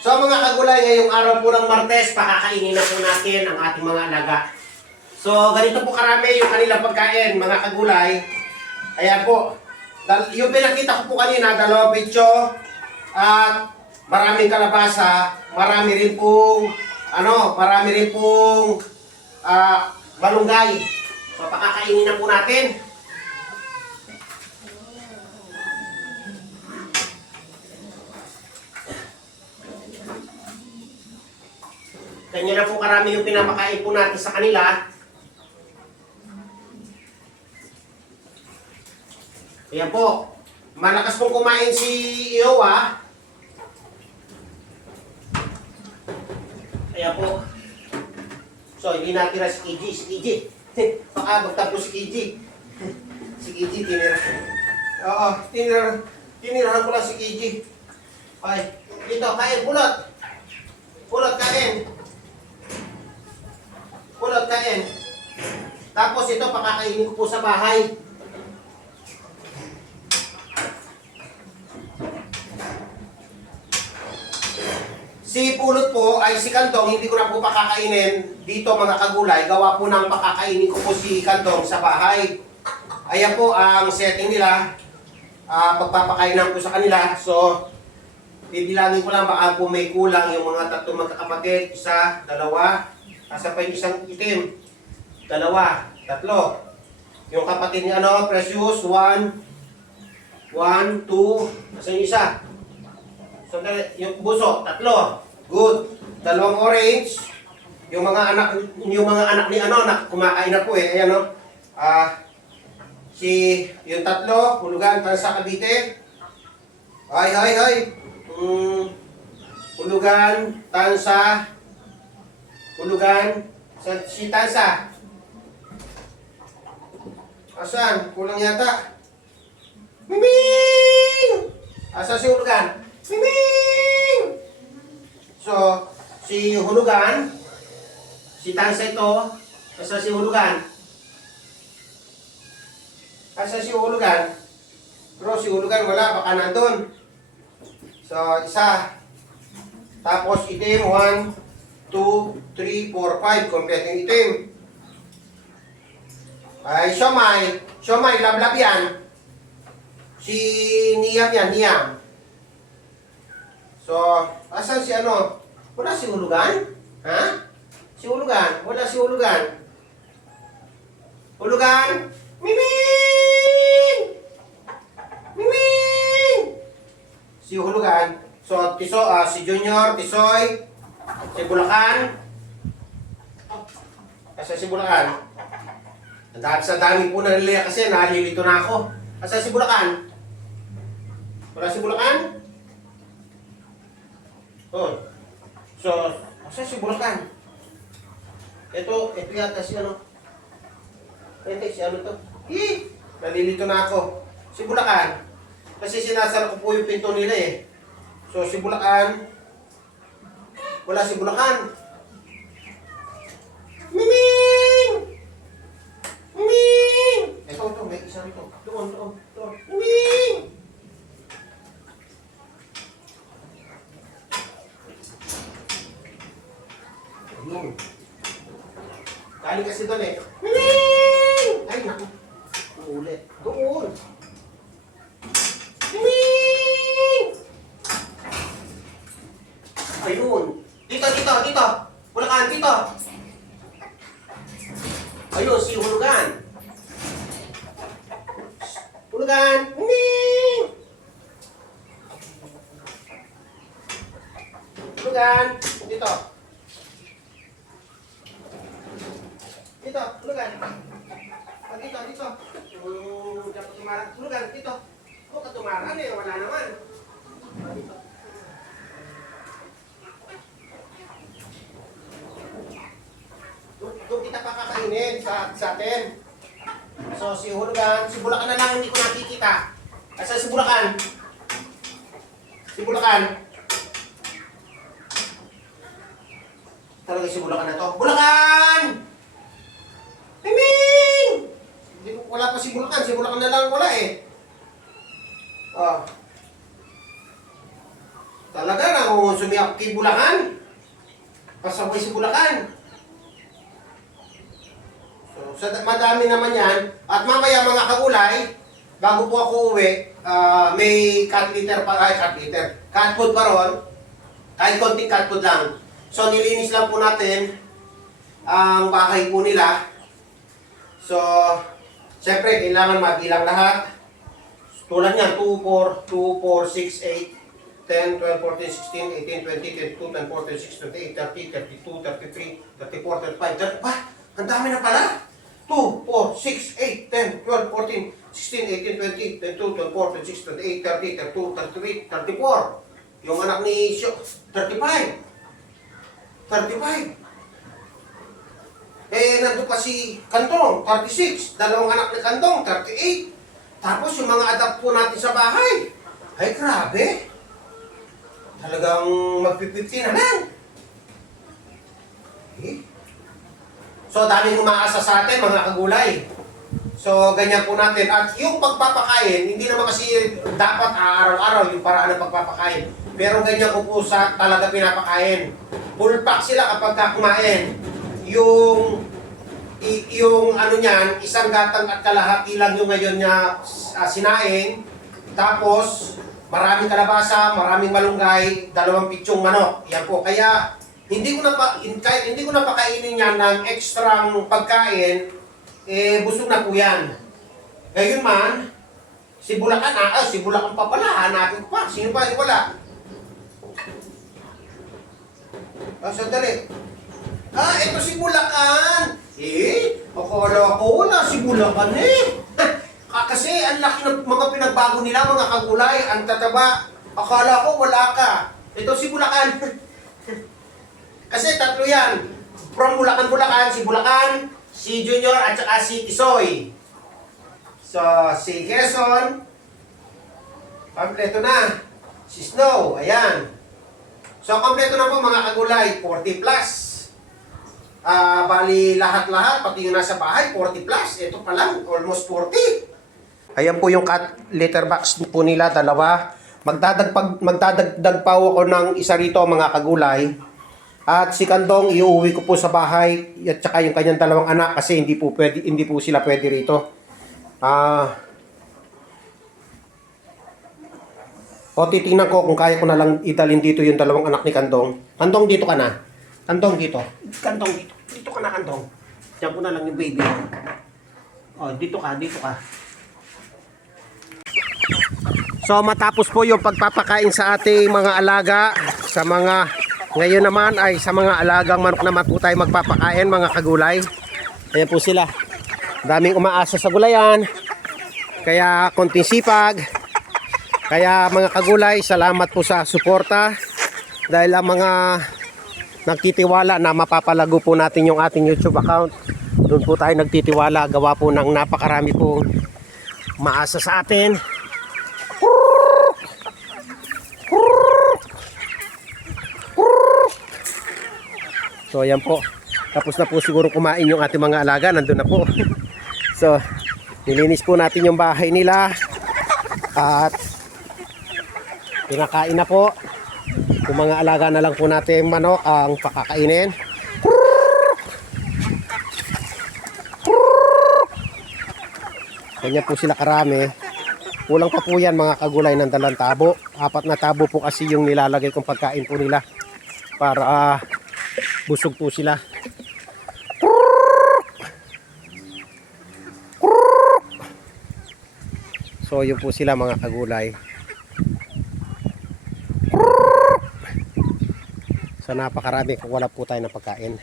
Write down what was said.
So mga kagulay, ngayong araw po ng Martes, pakakainin na po natin ang ating mga alaga. So ganito po karami yung kanilang pagkain, mga kagulay. Ayan po, yung pinakita ko po kanina, 2 pitso at maraming kalabasa, marami rin pong malunggay. So pakakainin na po natin. Kanya na po karami yung pinapakain po natin sa kanila. Ayan po. Malakas pong kumain si Iowa. Ayan po. So, hindi natira si Kiji. Si Kiji. Baka magtapos si Kiji. Si Kiji, Oo, tinirahan ko lang si Kiji. Okay. Dito, kain, pulot. Pulot, kain. Pulot, kain. Tapos ito, pakakainin ko po sa bahay. Si Pulot po ay si Kantong, hindi ko na po pakakainin dito mga kagulay. Gawa po ng pakakainin ko po si Kantong sa bahay. Ayan po ang setting nila. Pagpapakainan ko sa kanila. So, bibilangin ko lang baka po may kulang yung mga 3 magkakapatid. 1, 2, asa pa yung isang itim. 2, 3. Yung kapatid ni Precious, 1, 2. Asa yung isa? So, yung buso, 3. Good. 2 orange. Yung mga anak ni kumakain na po eh. Ayan yung 3, hulugan para sa Cavite. Hay. Hulugan, tansa. Hulugan, si tansa. Asan? Kulang yata. Miming! Asan si hulugan? Miming! So, si hulugan, si tansa ito, asan si hulugan? Asan si hulugan? Pero si hulugan wala, baka nandun. So, isa. Tapos itim, 1, 2, 3, 4, 5. Kompleto yung itim. Ay, siomay. Siomay, lablab yan. Si Niam yan, Niam. So, asan si Wala si hulugan? Ha? Si hulugan? Wala si hulugan. Hulugan? Miming! Miming! Si hulugan. So, si Junior, Tisoy, si Bulacan. Asa si Bulacan? Sa dami po na nila kasi nalilito na ako. Asa si Bulacan? Wala si Bulacan? Oh. So, asa si Bulacan? Ito yata si Ito si to. Nalilito na ako. Si Bulacan. Kasi sinasara ko po yung pinto nila eh. So, si Bulacan. Wala si Bulacan. Miming! Miming! Ito, may isa rito. Doon. Miming! Ayun. Galing kasi doon eh. Miming! Ay, naku. Ulit. Doon. Miming! Ayun. Dito. Bulacan, dito. Ayun, si hulugan. Hulugan. Miming! Hulugan. Dito. Hulugan. Dito. Dapat tumarang. Hulugan, dito. Huwag ka tumarang eh, wala naman. Dito. Doon kita pakakainin sa atin. So, si hulugan, si Bulacan na lang hindi ko nakikita. Asa si Bulacan? Si Bulacan. Talaga si Bulacan na to. Bulacan! Miming! Wala pa si Bulacan. Si Bulacan na lang wala eh. Oh. Talaga na, sumiyak kay Bulacan. Pasaway si Bulacan. So, madami naman yan. At mamaya mga kagulay, bago po ako uwi, may cat food pa ron. Kahit konting cat food lang. So, nilinis lang po natin ang bahay po nila. So, siyempre, kailangan mabilang lahat. Tulad niyan, 2, 4, 2, 4, 6, 8, 10, 12, 14, 16, 18, 20, 22, 10, 14, 16, 28, 30, 32, 33, 34, 35, 30. Ah, ang dami na pala. 2, 4, 6, 8, 10, 12, 14, 16, 18, 20, 22, 24, 26, 28, 30, 32, 33, 34. Yung anak ni Syo, 35. 35. Eh, nandun pa si Kantong, 36. Dalawang anak ni Kantong, 38. Tapos yung mga adapt po natin sa bahay. Ay, grabe. Talagang magpipipti na lang. Okay. So, daming umaasa sa atin, mga kagulay. So, ganyan po natin. At yung pagpapakain, hindi naman kasi dapat araw-araw yung paraan ng pagpapakain. Pero ganyan ko po sa talaga pinapakain. Full pack sila kapag kumain. Yung ano niyan, isang gatang at kalahati lang yung ngayon niya sinaing. Tapos, maraming kalabasa, maraming malunggay, 2 pitsong manok. Yan po. Kaya, hindi ko na pakainin yan ng ekstrang pagkain, eh, busog na po yan. Ngayon man, si Bulacan pa pala, hanapin ko pa. Sino pa? Wala. Sandali. Ito si Bulacan. Akala ko wala si Bulacan eh. Kasi ang laki ng mga pinagbago nila, mga kagulay, ang tataba. Akala ko wala ka. Ito si Bulacan. Kasi 3 yan. From Bulacan, si Bulacan, si Junior, at saka si Tisoy. So, si Quezon, kompleto na. Si Snow, ayan. So, kompleto na po mga kagulay, 40 plus. Bali lahat-lahat, pati yung nasa bahay, 40 plus. Ito pa lang, almost 40. Ayan po yung litter box po nila, 2. Magdadagdag pa ako ng isa rito mga kagulay. At si Kandong, iuwi ko po sa bahay. At saka yung kanyang 2 anak kasi hindi po sila pwede rito. Titingnan ko kung kaya ko na lang italin dito yung 2 anak ni Kandong. Kandong, dito ka na. Kandong, dito. Kandong, dito. Dito ka na, Kandong. Diyan ko na lang yung baby. Dito ka. So, matapos po yung pagpapakain sa ating mga alaga, ngayon naman ay sa mga alagang manok naman po tayo magpapakain, mga kagulay. Ayan po sila. Daming umaasa sa gulayan. Kaya konting sipag. Kaya mga kagulay, salamat po sa suporta. Dahil ang mga nagtitiwala na mapapalago po natin yung ating YouTube account. Doon po tayo nagtitiwala. Gawa po ng napakarami po maasa sa atin. So ayan po. Tapos na po siguro kumain yung ating mga alaga. Nandun na po. So nilinis po natin yung bahay nila. At pinakain na po. Yung mga alaga na lang po natin manok ang pakakainin. Ganyan po sila karami. Kulang pa po yan mga kagulay ng 2 tabo. 4 na tabo po kasi yung nilalagay kong pagkain po nila. Para busog po sila. So yun po sila mga kagulay. So napakarami kung wala po tayo ng pagkain.